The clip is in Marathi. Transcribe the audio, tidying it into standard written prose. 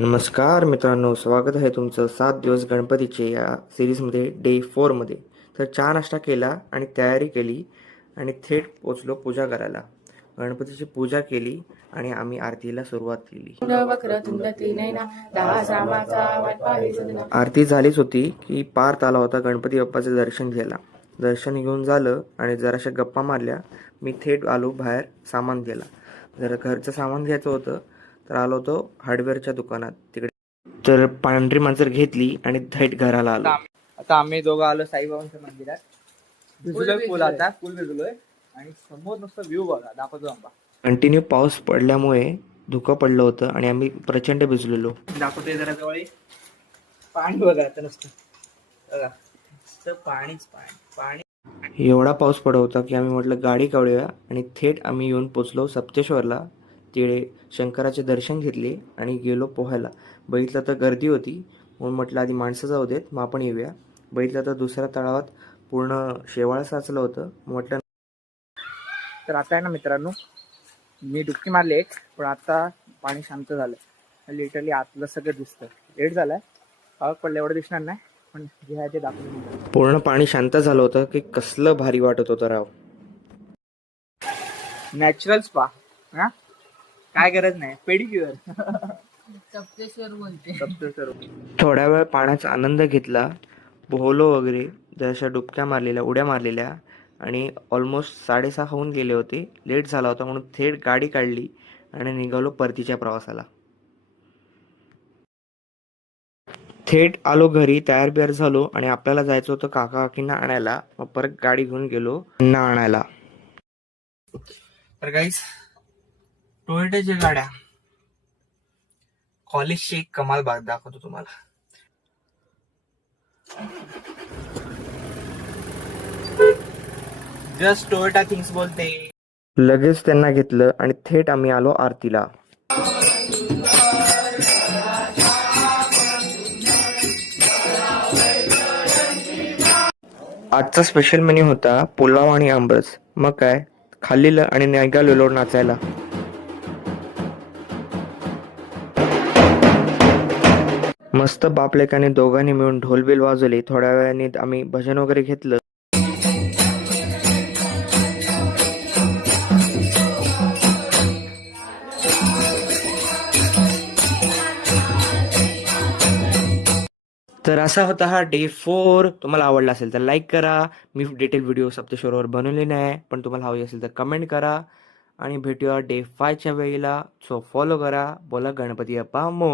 नमस्कार मित्रांनो, स्वागत आहे तुमचं 7 दिवस गणपतीचे या सिरीजमध्ये डे 4मध्ये. तर चहा नाश्ता केला आणि तयारी केली आणि थेट पोचलो पूजा करायला. गणपतीची पूजा केली आणि आम्ही आरतीला सुरुवात केली. आरती झालीच होती की पार्थ आला होता गणपती बाप्पाचं दर्शन घ्यायला. दर्शन घेऊन झालं आणि जराशा गप्पा मारल्या. मी थेट आलो बाहेर सामान घ्यायला. जरा घरचं सामान घ्यायचं होतं तर आलो होतो हार्डवेअरच्या दुकानात तिकडे. तर पांढरी मांजर घेतली आणि थेट घराला आलो. आता आम्ही दोघं आलो साईबाबांच्या मंदिरात. भिजलोय फुल, आता फुल भिजलोय आणि समोर नुसतं व्ह्यू बघा, दाखवतो आंबा. कंटिन्यू पाऊस पडल्यामुळे धुकं पडलं होतं आणि आम्ही प्रचंड भिजलेलो. दाखवतोय जरा जवळ पाणी बघा आता नुसतं, बघा नुसतं पाणीच पाणी पाणी. एवढा पाऊस पडत होता की आम्ही म्हटलं गाडी काढूया आणि थेट आम्ही येऊन पोचलो सप्तेश्वरला. तिकडे शंकराचे दर्शन घेतले आणि गेलो पोहायला. बघितलं तर गर्दी होती म्हणून म्हटलं आधी माणसं जाऊ देत, मग आपण येऊया. बघितलं तर दुसऱ्या तळावात पूर्ण शेवाळ साचलं होतं. म्हटलं तर आता आहे ना मित्रांनो, मी डुबकी मारली एक, पण आता पाणी शांत झालं. लिटरली आतलं सगळं दिसतं. लेट झालाय, पाऊस पडलं एवढं दिसणार नाही, पण जे आहे ते दाखवलं. पूर्ण पाणी शांत झालं होतं की कसलं भारी वाटत होतं राव. नॅचरल स्पा, हा काय गरज नाही पेडिक्युअर. सप्तेश्वर बोलते. सप्तेश्वर. थोड्या वेळ पाण्याचा आनंद घेतला, पोहलो वगैरे, जशा डुबक्या मारलेल्या, उड्या मारलेल्या आणि ऑलमोस्ट 6:30 होऊन गेले होते. लेट झाला होता म्हणून थेट गाडी काढली आणि निघालो परतीच्या प्रवासाला. थेट आलो घरी, तयार बियार झालो आणि आपल्याला जायचं होतं काका काकींना आणायला. मग परत गाडी घेऊन गेलो त्यांना आणायला. तर गाईस, टोयोटाच्या गाड्या कॉलेजची एक कमाल बाग दाखवतो तुम्हाला. जस्ट टोयोटा थिंग्स बोलते. लगेच त्यांना घेतलं आणि थेट आम्ही आलो आरतीला. आजचा स्पेशल मेन्यू होता पुलाव आणि आंबरस. मग काय खाल्लेलं आणि निघालेलो नाचायला. मस्त बापलेकाने दोघांनी मिळून ढोलबिल वाजवले. थोड्या वेळाने आम्ही भजन वगैरे घेतलं. तर असा होता हा डे 4. तुम्हाला आवडला असेल तर लाईक करा. मी डिटेल व्हिडिओ सप्तेश्वरवर बनवले नाही, पण तुम्हाला हवी असेल तर कमेंट करा आणि भेटूया डे 5च्या वेळेला. सो फॉलो करा. बोला गणपती बाप्पा मोरया.